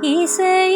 一岁。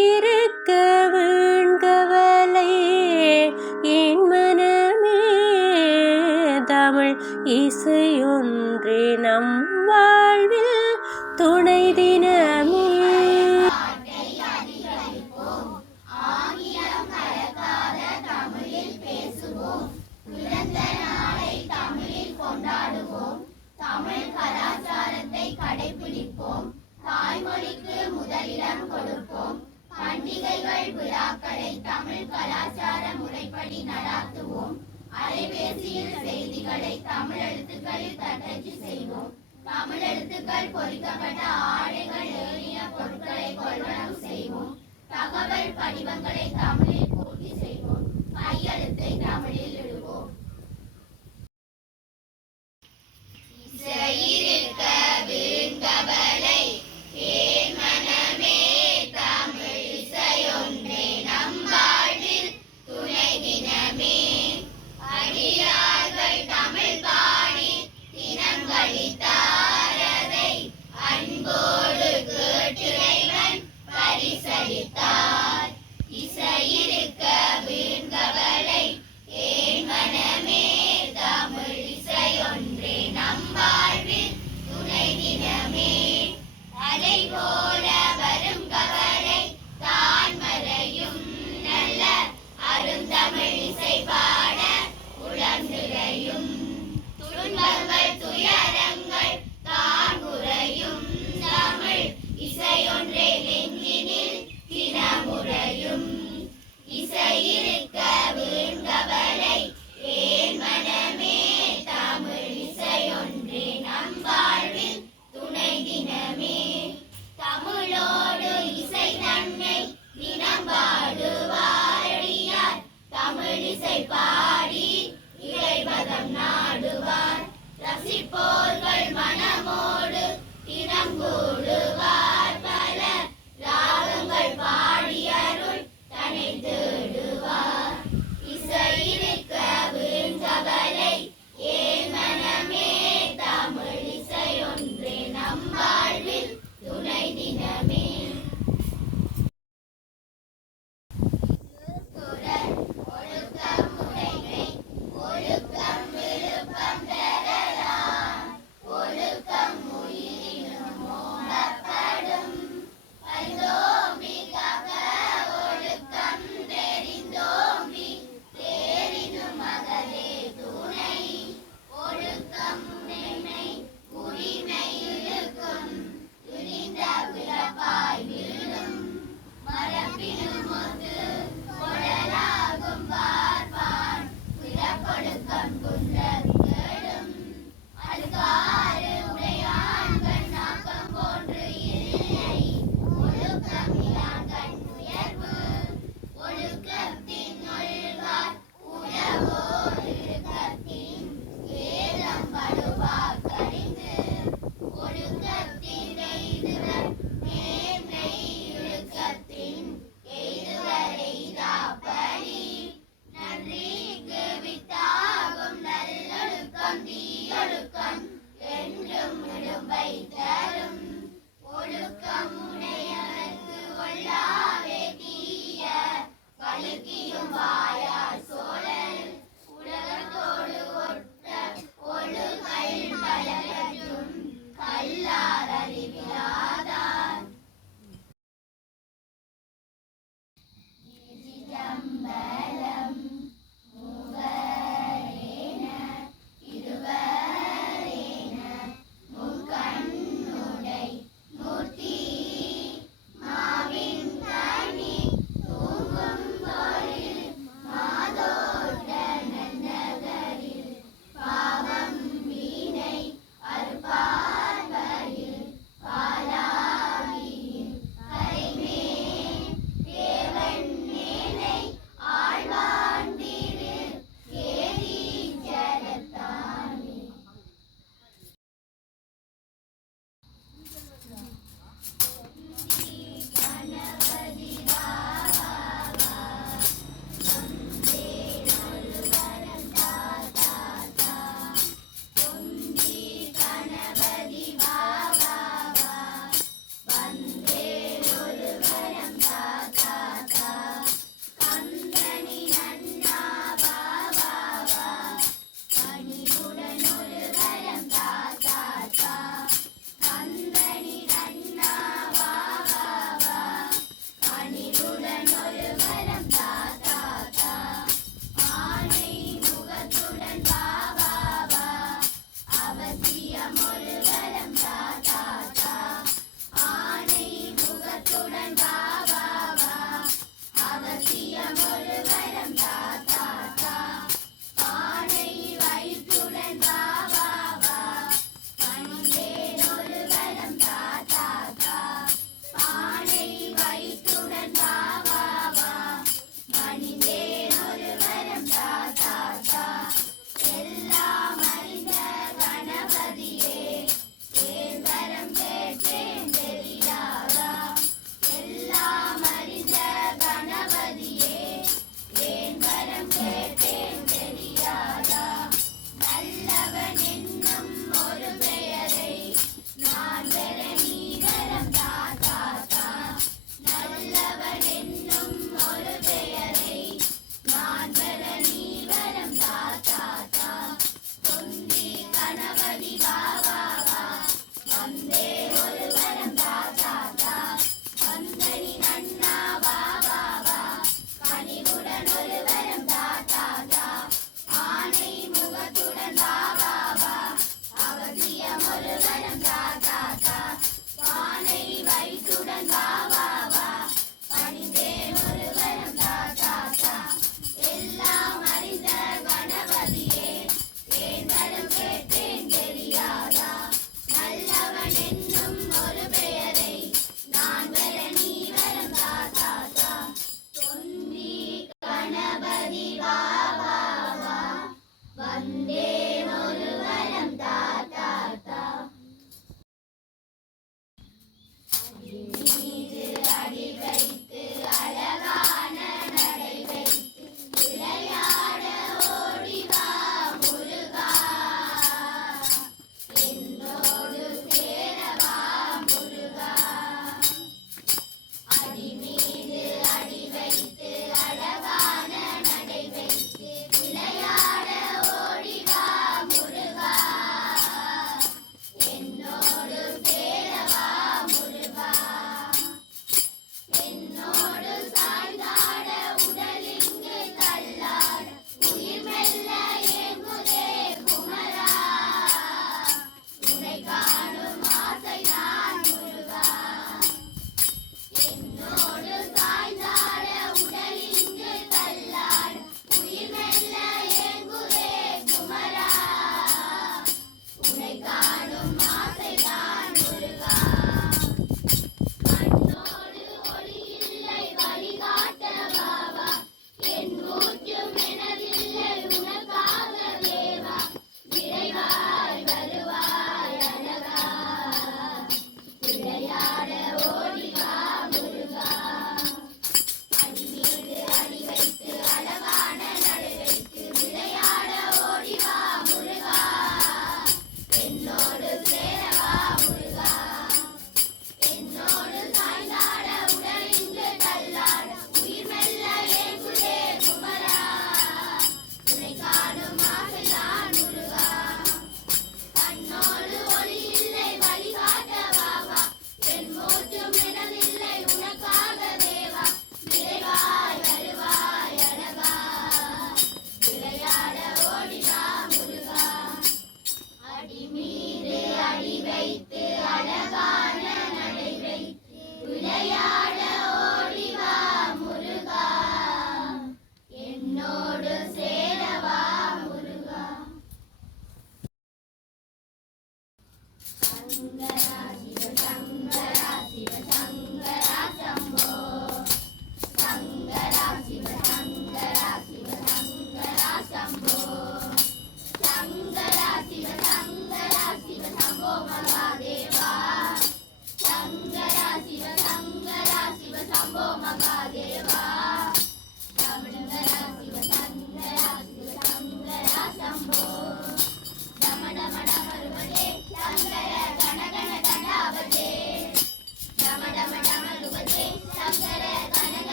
தமிழ் கலாச்சார முறைப்படி நடாத்துவோம். அலைபேசியில் செய்திகளை தமிழ் எழுத்துக்களில் தட்டச்சு செய்வோம். தமிழ் எழுத்துக்கள் பொறிக்கப்பட்ட ஆடைகள் ஏறிய பொருட்களை கொள்வனவு செய்வோம். தகவல் படிவங்களை தமிழில் பூர்த்தி செய்வோம். கையெழுத்தை தமிழில்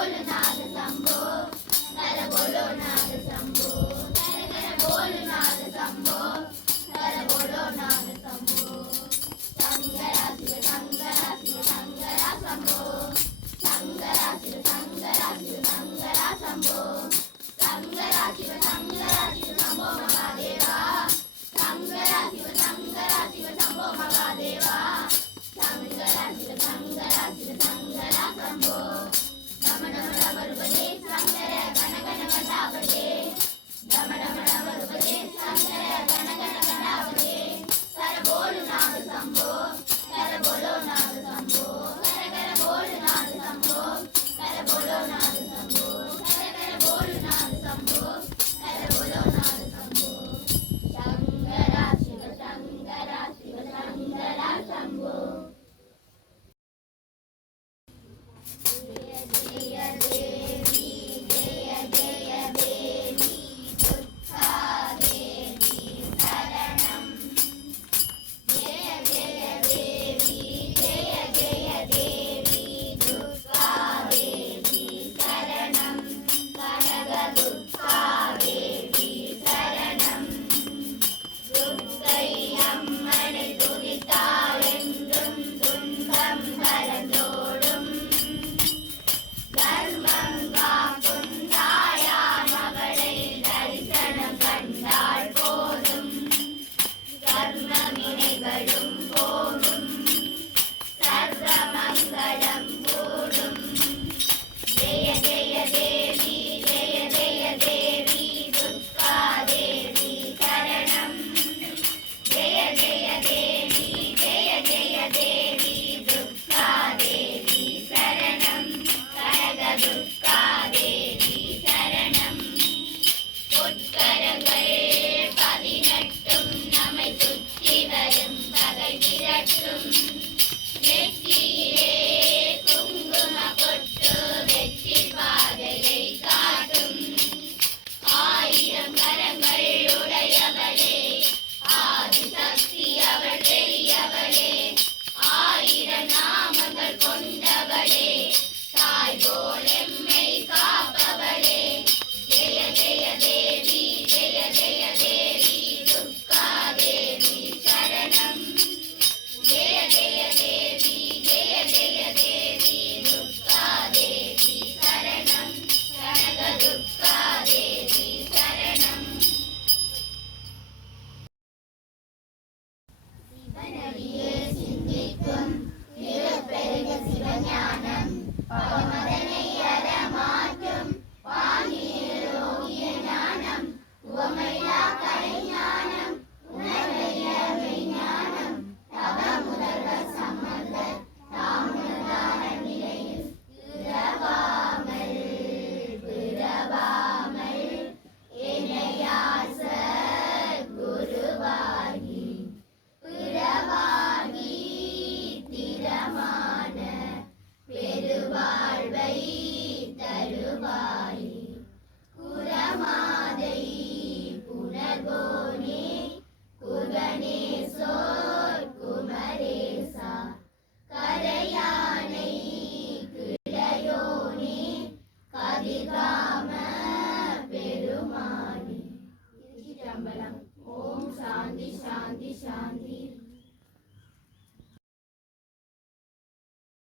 golden eye.